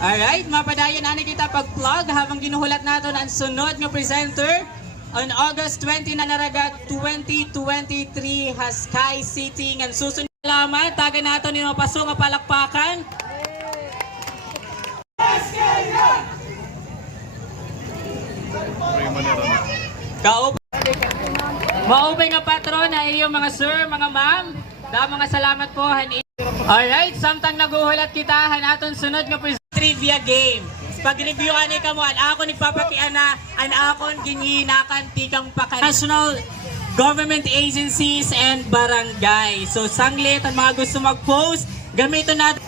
Alright, mapadayon na kita pag-plug habang ginuhulat natin ang sunod ng presenter. On August 20 na naraga 2023 has Sky City ng susunod. Salamat, taga natin yung paso nga palakpakan. Maupay nga patron na iyong mga sir, mga ma'am. Mga salamat po. Alright, samtang naguhulat kita, hanaton sunod nga trivia game. Pag-review ani ka mo, ako nagpapakian na, akon gininakan tikang paka national government agencies and barangay. So sanglit ang mga gusto mag-post, gamitin natin.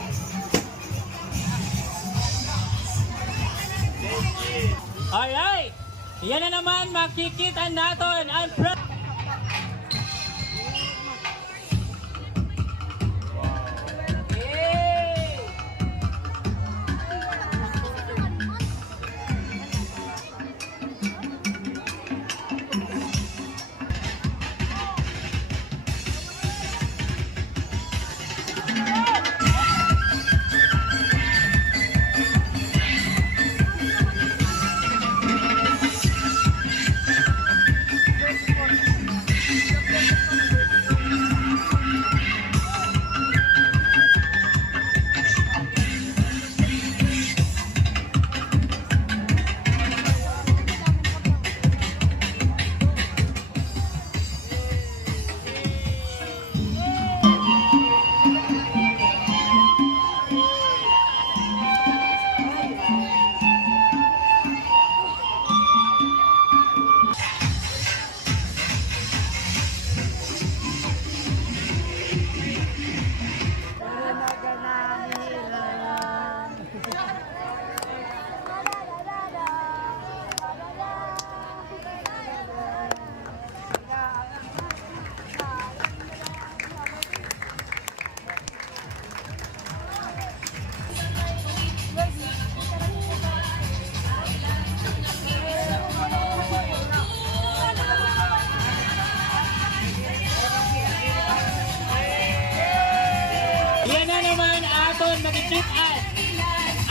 Alright, yan na naman, makikita natin ang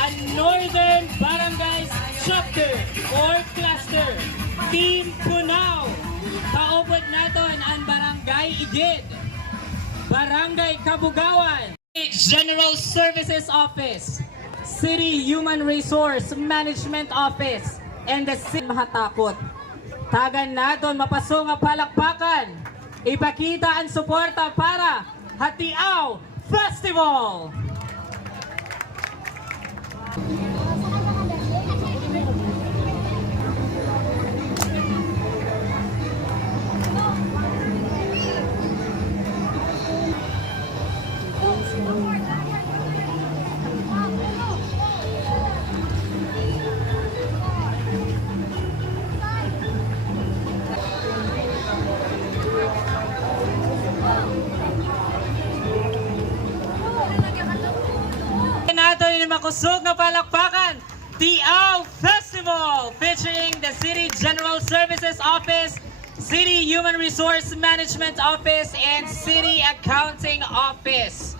ang Northern Barangays Chapter or Cluster Team Punao. Kaupod naton ang Barangay Igid, Barangay Kabugawan, General Services Office, City Human Resource Management Office, and the City Mahatakot. Tagan naton mapaso nga palakpakan, ipakita ang suporta para Hatiaw Festival! Makusog na palakpakan, Hatiaw Festival featuring the City General Services Office, City Human Resource Management Office, and City Accounting Office.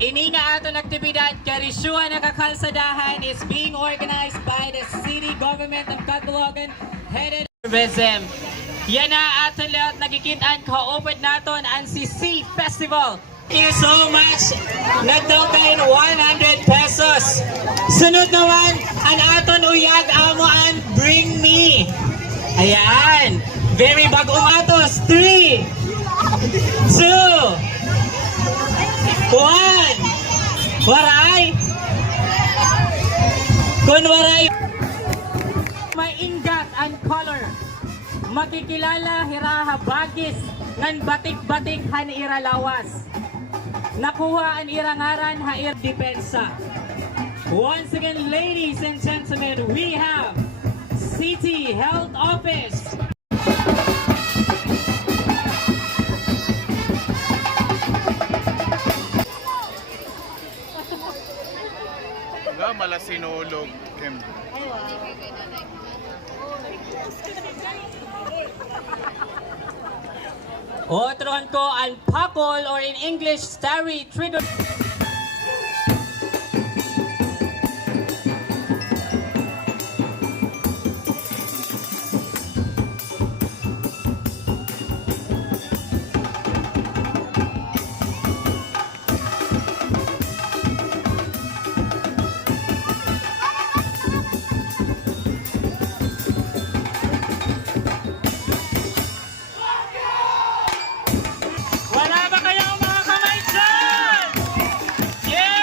Ini nga aton aktibidad karisuan na kakalsadahan is being organized by the City Government of Catalogan headed tourism. Yan na aton lahat nagikitaan kaupad naton ang CC Festival. Thank you so much. Nagdaw 100 pesos. Sunod naman ang aton uyag amoan Bring Me. Ayan. Very bagong atos. 3, 2, 1. Waray. Kun waray. May ingat and color. Makikilala hiraha bagis ngan batik-batik han ira lawas. Nakuha ang irangaran ha ir depensa. Once again, ladies and gentlemen, we have City Health Office. Malas sinulog, Kim. O turuan ko ang pakol or in English, starry trigger. Wala ba kayong mga kamay dyan? Yay!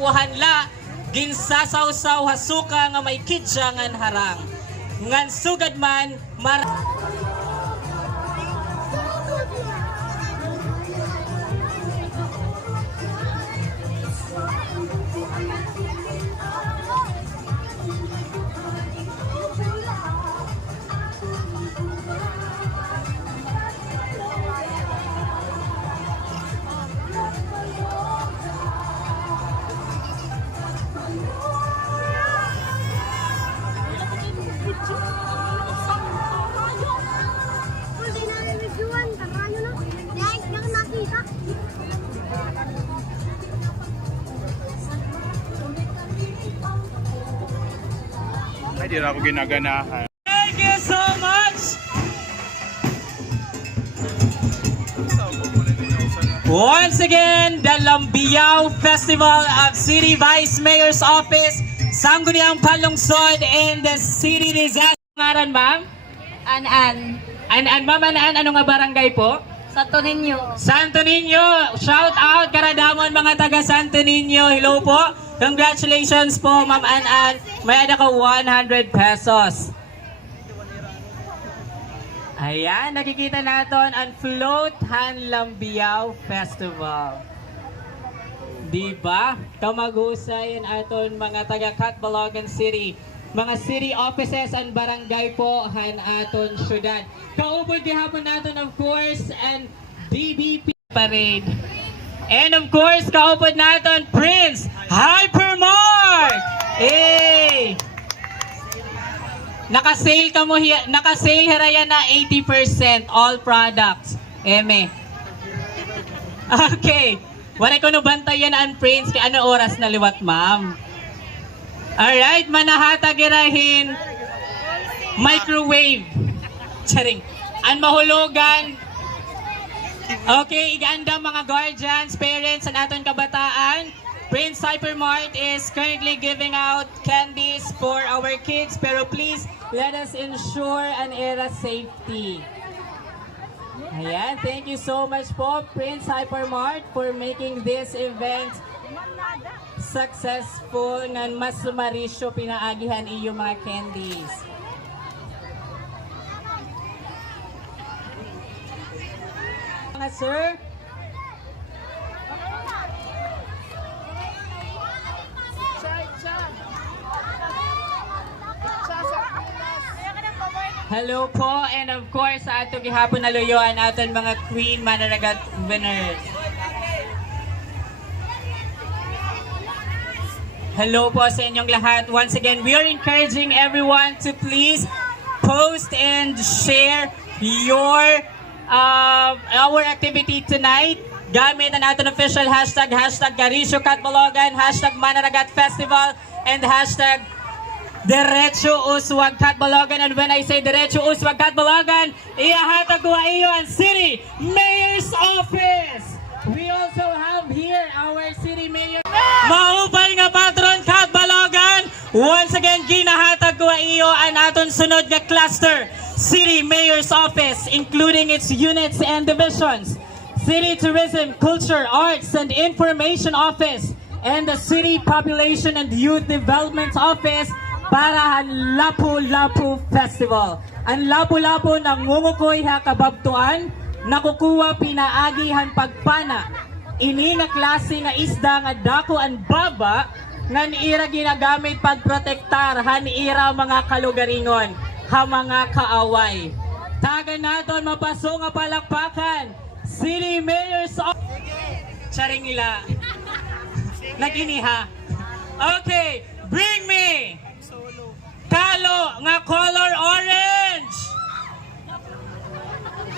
Wahanla ginsasaw-saw hasuka nga may kidya ngan harang ngan sugad man mar Ay, di na ako ginaganahan. Thank you so much! Once again, the Lambiao Festival of City Vice Mayor's Office, Sangguniang Palungsod in the City Disaster. Ngaran, ma'am? An-an. Ma'am, ano nga barangay po? Santo Niño. Santo Niño! Shout out karadamon mga taga Santo Niño. Hello po! Congratulations po, Ma'am An-an. May ada ka 100 pesos. Ayan, nakikita natin ang Float Han Lambiao Festival. Diba? Kamag-husay aton mga taga Catbalogan City. Mga city offices and barangay po han aton syudad. Kaupod gihapon natin of course and DBP parade. And of course kaupod natin Prince Hypermart. Hey! Naka-sale hiraya na 80% all products. Eme. Okay. Wala ko no bantayan ang Prince kay ano oras na liwat, ma'am. Alright, manahata girahin microwave. Charing. Ang mahulugan. Okay, iganda mga guardians, parents, and aton kabataan. Prince Hypermart is currently giving out candies for our kids, pero please let us ensure an era safety. Ayan, thank you so much po, Prince Hypermart, for making this event successful nga mas sumarisyo pinaagihan iyo mga candies. Mga sir, hello po, and of course sa ato gihapon na luyuan aton mga Queen Manaragat winners. Hello po sa inyong lahat. Once again, we are encouraging everyone to please post and share your our activity tonight. Gamit ang ating official hashtag, hashtag Garisyo Catbalogan, hashtag Manaragat Festival, and hashtag Diretso Uswag Catbalogan. And when I say Diretso Uswag Catbalogan, ihahatag ko iyo ang City Mayor's Office. We also have here our City Mayor. Maupay nga patron Catbalogan. Once again, ginahatag ko iyo ang aton sunod nga cluster, City Mayor's Office, including its units and divisions. City Tourism, Culture, Arts, and Information Office, and the City Population and Youth Development Office para ang Lapu-Lapu Festival. Ang Lapu-Lapu nangungukoy ha kababtuan, nakukuha pinaagihan pagpana. Ini nga klase nga isda nga dako ang baba, nga ira ginagamit pagprotektar han ira mga kalugaringon, ha mga kaaway. Tagan naton mapaso nga palakpakan, City Mayor's Office. Charing nila. Naginiha. Okay, bring me kalo nga color orange.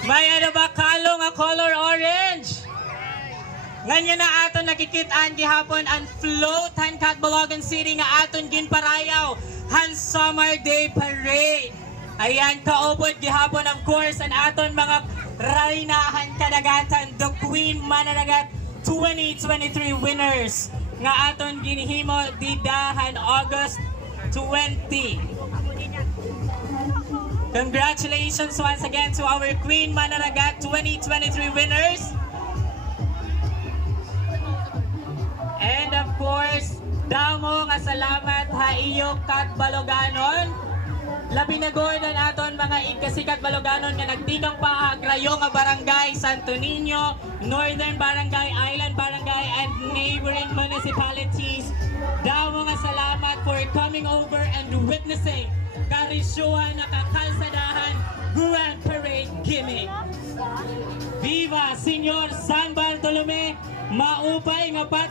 May ano ba kalo nga color orange? Ganyan na aton nakikitaan gihapon ang float han Catbalogan City nga aton ginparayaw han Summer Day Parade. Ayan, kaupod gihapon of course ang aton mga raynahan kadagatan, the Queen Mananagat 2023 winners nga aton ginhimo didahan August 20. Congratulations once again to our Queen Mananagat 2023 winners. And of course, damo nga salamat ha iyo Catbaloganon. Labi na gordon aton mga igkasikat Baloganon nga nagtikang pa agrayo nga barangay Santo Niño, Northern Barangay, Island Barangay, and neighboring municipalities. Damo nga salamat for coming over and witnessing Karisyoan na kakalsadahan Grand Parade Gimmick. Viva Senyor San Bartolome, maupay nga patron